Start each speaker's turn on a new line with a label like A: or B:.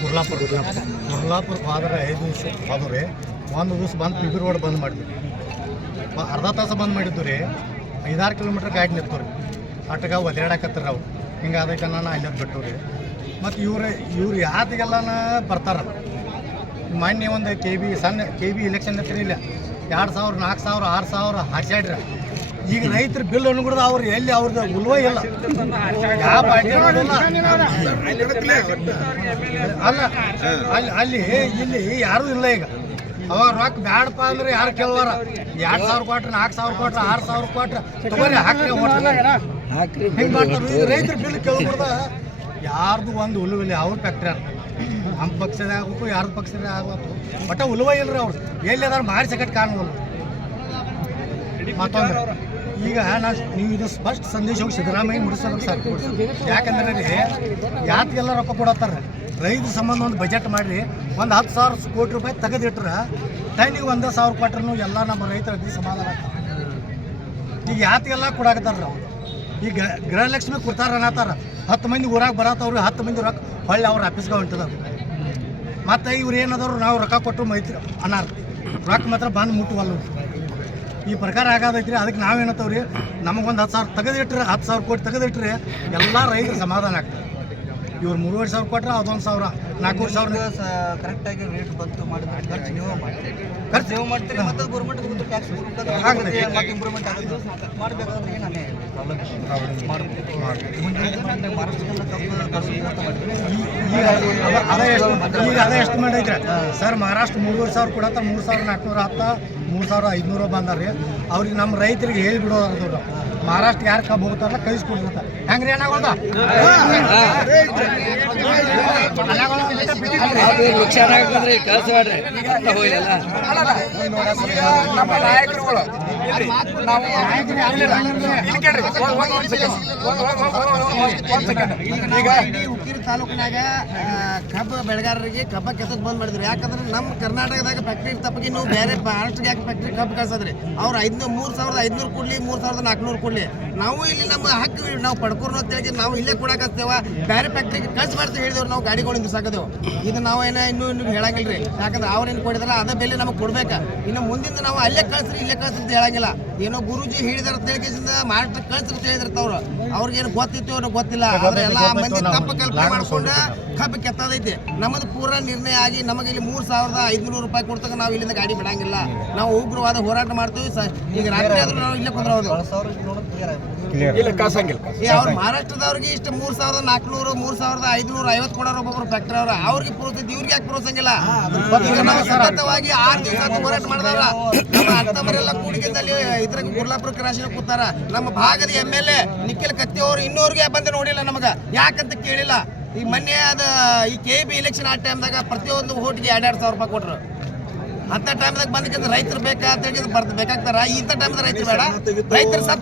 A: ಕುರ್ಲಾಪುರ ಕುರ್ಲಾಪುರ father ಐದು ದಿವಸ father ಒಂದು ದಿವಸ ಬಂದು ಪಿಬಿ ರೋಡ್ ಬಂದ್ ಮಾಡಿದ್ವಿ. ಅರ್ಧ ತಾಸು ಬಂದ್ ಮಾಡಿದ್ದು ರೀ. ಐದಾರು ಕಿಲೋಮೀಟ್ರ್ ಗಾಡಿ ನಿಂತು ರೀ. ಒದ್ಯಾಡಕತ್ತಾರ ಒದ್ದಾಡಕತ್ತಾರ ಅವ್ರು. ಹಿಂಗಾದಕ್ಕೆ ನಾನು ಅಲ್ಲೇ ಬಿಟ್ಟು ರೀ. ಮತ್ತು ಇವ್ರು ಇವ್ರು ಯಾತಿಗೆಲ್ಲನ ಬರ್ತಾರ. ಮೊನ್ನೆ ಒಂದು ಕೆ ಬಿ ಸಣ್ಣ ಕೆ ಬಿ ಇಲೆಕ್ಷನ್ ಇರ್ತಿರಲಿಲ್ಲ ಎರಡು ಸಾವಿರ ನಾಲ್ಕು ಸಾವಿರ, ಆರು ಸಾವಿರ ಹಾಕ್ಸಾಡ್ರಿ ಈಗ ರೈತರ ಬಿಲ್ ಅನ್ಬಿಡ್ದು ಅವ್ರು ಎಲ್ಲಿ ಅವ್ರದ್ದು ಉಲ್ವ ಇಲ್ಲ. ಯಾವ ಪಾರ್ಟಿ ಅಲ್ಲ ಅಲ್ಲಿ ಅಲ್ಲಿ ಇಲ್ಲಿ ಯಾರು ಇಲ್ಲ ಈಗ. ಅವಾಗ ರೊಕ್ಕ ಬ್ಯಾಡಪ್ಪ ಅಂದ್ರೆ ಯಾರು ಕೇಳುವಾರ? ಎರಡು ಸಾವಿರ ಕೊಟ್ರೆ ನಾಲ್ಕು ಸಾವಿರ ಕೊಟ್ರೆ ಆರು ಸಾವಿರ ಕೊಟ್ರೆ ತಗೋರಿ ಹಾಕ್ರಿ ಹಿಂಗೆ ಮಾಡ್ತಾರೆ. ರೈತರ ಬಿಲ್ ಕೇಳ್ಬಿಡ್ದ ಯಾರ್ದು ಒಂದು ಉಲ್ವಿಲ್ಲ ಅವ್ರ ಫ್ಯಾಕ್ಟ್ರಿ ನಮ್ಮ ಪಕ್ಷದ ಆಗ್ಬೇಕು ಯಾರ್ದು ಪಕ್ಷದ ಆಗ್ಬೇಕು. ಬಟ್ ಉಲ್ವ ಇಲ್ರಿ ಅವ್ರು. ಎಲ್ಲಿ ಅದಾರ ಮಾರಿ ಸಕಟ್ ಕಾಣುವಲ್ಲ ಮತ್ತೊಂದು. ಈಗ ನಾ ನೀವು ಇದು ಸ್ಪಷ್ಟ ಸಂದೇಶ ಹೋಗಿ ಸಿದ್ದರಾಮಯ್ಯ ಮುಡಿಸ್ಬೇಕು ಸರ್ ಯಾಕಂದ್ರೆ ರೀ ಯಾತಿಗೆಲ್ಲ ರೊಕ್ಕ ಕೊಡತ್ತಾರ? ರೈತ ಸಂಬಂಧ ಒಂದು ಬಜೆಟ್ ಮಾಡಿ ಒಂದು ಹತ್ತು ಸಾವಿರ ಕೋಟಿ ರೂಪಾಯಿ ತೆಗೆದಿಟ್ರೆ ಟೈನಿಗೆ ಒಂದೇ ಸಾವಿರ ಕೊಟ್ರು ಎಲ್ಲ ನಮ್ಮ ರೈತರಿಗೆ ಸಮಾಧಾನ ಆಗ್ತದೆ. ಈಗ ಯಾತಿಗೆಲ್ಲ ಕೊಡಾಕತ್ತಾರ ಈಗ ಗೃಹಲಕ್ಷ್ಮಿ ಕೊಡ್ತಾರ ಅನ್ನತ್ತಾರ ಹತ್ತು ಮಂದಿ ಊರಾಗ ಬರತ್ತವ್ರು ಹತ್ತು ಮಂದಿ ರೊಕ್ಕ ಹೊಳ್ಳಿ ಅವ್ರ ಆಫೀಸ್ಗೆ ಹೊಂಟದ ಮತ್ತು ಇವ್ರು ಏನದವ್ರು ನಾವು ರೊಕ್ಕ ಕೊಟ್ಟರು ಮೈತ್ರಿ ಅನ್ನಾರ ರೊಕ್ಕ ಮಾತ್ರ ಬಂದು ಮುಟ್ಟುವಲ್ಲ ಈ ಪ್ರಕಾರ ಆಗೋದೈತ್ರಿ, ಅದಕ್ಕೆ ನಾವೇನತ್ತವ್ರಿ ನಮಗೊಂದು ಹತ್ತು ಸಾವಿರ ತೆಗೆದಿಟ್ರೆ, ಹತ್ತು ಸಾವಿರ ಕೋಟಿ ತೆಗೆದಿಟ್ರೆ, ಎಲ್ಲ ರೈತರು ಸಮಾಧಾನ ಆಗ್ತದೆ. ಇವ್ರು ಮೂರುವರೆ ಸಾವಿರ ಕೊಟ್ಟರೆ ಅದೊಂದು ಸಾವಿರ. ನಾಲ್ಕೂವರೆ ಸಾವಿರ
B: ಕರೆಕ್ಟಾಗಿ ರೇಟ್ ಬಂತು ಮಾಡಿದ್ರೆ ಖರ್ಚು ನೀವು ಮಾಡ್ತೀರಿ.
A: ಖರ್ಚು.
B: ನೀವು ಮಾಡ್ತೀರಿ ಮತ್ತೆ ಗೌರ್ಮೆಂಟ್ ಟ್ಯಾಕ್ಸ್ ಇಂಪ್ರೂವ್ಮೆಂಟ್ ಮಾಡಬೇಕಾದ್ರೆ ಏನೇ ಮಾಡಿದ್ರೆ
A: ಅದ- ಎಷ್ಟು ಈಗ ಅದ ಎಷ್ಟು ಮಾಡೈತ್ರಿ ಸರ್ ಮಹಾರಾಷ್ಟ್ರ ಮೂರುವರೆ ಸಾವಿರ ಕೊಡತ್ತ ಮೂರು ಸಾವಿರ ನಾಲ್ಕುನೂರ ಹತ್ತ ಮೂರು ಸಾವಿರ ಐದುನೂರು ಬಂದಾರ್ರಿ ಅವ್ರಿಗೆ ನಮ್ಮ ರೈತರಿಗೆ ಹೇಳಿ ಬಿಡೋದು ಮಹಾರಾಷ್ಟ್ರ ಯಾರು ಕಬ್ಬು ಹೋಗ್ತಾರಲ್ಲ ಕಳಿಸ್ಕೊಡ್ತಾರೆ ಹೆಂಗ್ರಿ ಏನಾಗೋದ
C: ನುಕ್ಸಾನ ಆಗಂದ್ರೆ ಕೆಲಸ ಮಾಡ್ರಿ
D: ನಮ್ಮ ನಾಯಕರುಗಳು ನಾವು ಇಲ್ಲಿ ಕೇಳ್ರಿ. ಈಗ
E: ತಾಲೂಕಿನಾಗ ಕಬ್ಬು ಬೆಳೆಗಾರರಿಗೆ ಕಬ್ಬ ಕೆತ್ತದ್ ಬಂದ್ ಮಾಡಿದ್ರು. ಯಾಕಂದ್ರೆ ನಮ್ಮ ಕರ್ನಾಟಕದಾಗ ಫ್ಯಾಕ್ಟ್ರಿ ತಪ್ಪಿಗೆ ನೀವು ಬೇರೆ ಮಹಾರಾಷ್ಟ್ರಗೆ ಯಾಕೆ ಫ್ಯಾಕ್ಟ್ರಿ ಕಬ್ಬು ಕಳ್ಸದ್ರಿ? ಅವ್ರು ಐದ್ನೂರು ಮೂರು ಸಾವಿರದ ಐದ್ನೂರು ಕೊಡ್ಲಿ ಮೂರು ಸಾವಿರದ ನಾಲ್ಕುನೂರು ಕೊಡ್ಲಿ. ನಾವು ಇಲ್ಲಿ ನಮ್ಮ ಹಕ್ಕು ನಾವು ಪಡ್ಕೋರು ಅಂತೇಳಿ ನಾವು ಇಲ್ಲೇ ಕೊಡಕತ್ತೇವ ಬೇರೆ ಫ್ಯಾಕ್ಟ್ರಿಗೆ ಮಾಡ್ತೀವಿ ಹೇಳಿದ್ರು ನಾವು ಗಾಡಿಗಳಿಂದ ಸಾಕದೇವು. ಇದು ನಾವು ಏನ ಇನ್ನೂ ಇನ್ನೂ ಹೇಳಂಗಿಲ್ರಿ. ಯಾಕಂದ್ರೆ ಅವ್ರೇನು ಕೊಡಿದಾರ ಅದ ಬೆಲೆ ನಮಗೆ ಕೊಡ್ಬೇಕು. ಇನ್ನು ಮುಂದಿಂದ ನಾವು ಅಲ್ಲೇ ಕಳ್ಸ್ರಿ ಇಲ್ಲೇ ಕಳ್ಸ್ರಿ ಅಂತ ಹೇಳಂಗಿಲ್ಲ. ಏನೋ ಗುರುಜಿ ಹೇಳಿದಾರ ತಿಳಿಕೆಸಿಂದ ಮಹಾರಾಷ್ಟ್ರ ಕಳ್ಸ್ರಿ ಅಂತ ಹೇಳಿದಿರ್ತಾವ್ರು. ಅವ್ರಿಗೇನು ಗೊತ್ತಿತ್ತು ಅವ್ರಿಗೆ ಗೊತ್ತಿಲ್ಲ. ಆದ್ರೆ ಎಲ್ಲ ಮಂದಿ ತಪ್ಪು ಕಲ್ಪನೆ ಮಾಡ್ಕೊಂಡು ಕಬ್ಬು ಕೆತ್ತದೈತಿ. ನಮ್ಮದು ಪೂರ್ಣ ನಿರ್ಣಯ ಆಗಿ ನಮಗೆ ಇಲ್ಲಿ ಮೂರ್ ಸಾವಿರದ ಐದ್ನೂರು ರೂಪಾಯಿ ಕೊಡ್ತಕ್ಕ ನಾವು ಇಲ್ಲಿಂದ ಗಾಡಿ ಬಿಡಂಗಿಲ್ಲ. ನಾವು ಉಗ್ರವಾದ ಹೋರಾಟ ಮಾಡ್ತೀವಿ. ಈಗ ರಾತ್ರಿ ಆದ್ರೂ ನಾವು ಇಲ್ಲೇ ಕುಂದ್ರಬಹುದು ಅವ್ರ ಮಹಾರಾಷ್ಟ್ರದವ್ರಿಗೆ ಇಷ್ಟು ಮೂರ್ ಸಾವಿರದ ನಾಲ್ಕುನೂರು ಮೂರ್ ಸಾವಿರದ ಐದ್ನೂರ ಐವತ್ತು ಕೊಡೋರು ಒಬ್ಬೊಬ್ರು ಫ್ಯಾಕ್ಟ್ರಿ ಅವ್ರ. ಅವ್ರಿಗೆ ಪ್ರೋತ್ಸಾಹ ಇವ್ರಿಗೆ ಯಾಕೆ ಪ್ರೋತ್ಸಾಹಿಲ್ಲ ನಾವು ಸತತವಾಗಿ ಆರ್ ದಿವಸ ಹೋರಾಟ ಮಾಡಿದವ್ರ ನಮ್ಮ ಅಣ್ಣಮರೆಲ್ಲ ಕೂಡಿಗೆದಲ್ಲಿ ಇದ್ರ ಗುರ್ಲಾಪುರ ರಾಶಿ ಕೂತಾರ. ನಮ್ಮ ಭಾಗದ M L A Nikhil Katti ಅವರು ಇನ್ನೂರಿಗೆ ಬಂದು ನೋಡಿಲ್ಲ ನಮಗ. ಯಾಕಂತ ಕೇಳಿಲ್ಲ. ಈ ಮೊನ್ನೆ ಅದು ಈ ಕೆ ಬಿ ಇಲೆಕ್ಷನ್ ಆ ಟೈಮ್ದಾಗ ಪ್ರತಿಯೊಂದು ಓಟ್ಗೆ ಎರಡು ಎರಡು ಸಾವಿರ ರೂಪಾಯಿ ಕೊಟ್ರು. ಅಂತ ಟೈಮ್ದಾಗ ಬಂದಕ್ಕೆ ರೈತರು ಬೇಕಾ ಅಂತ ಹೇಳಿದ್ರೆ ಬರ್ದು ಬೇಕಾಗ್ತಾರ ಇಂಥ ಟೈಮ್ದಾಗ ರೈತರು ಬೇಡ. ರೈತರು ಸತ್ತ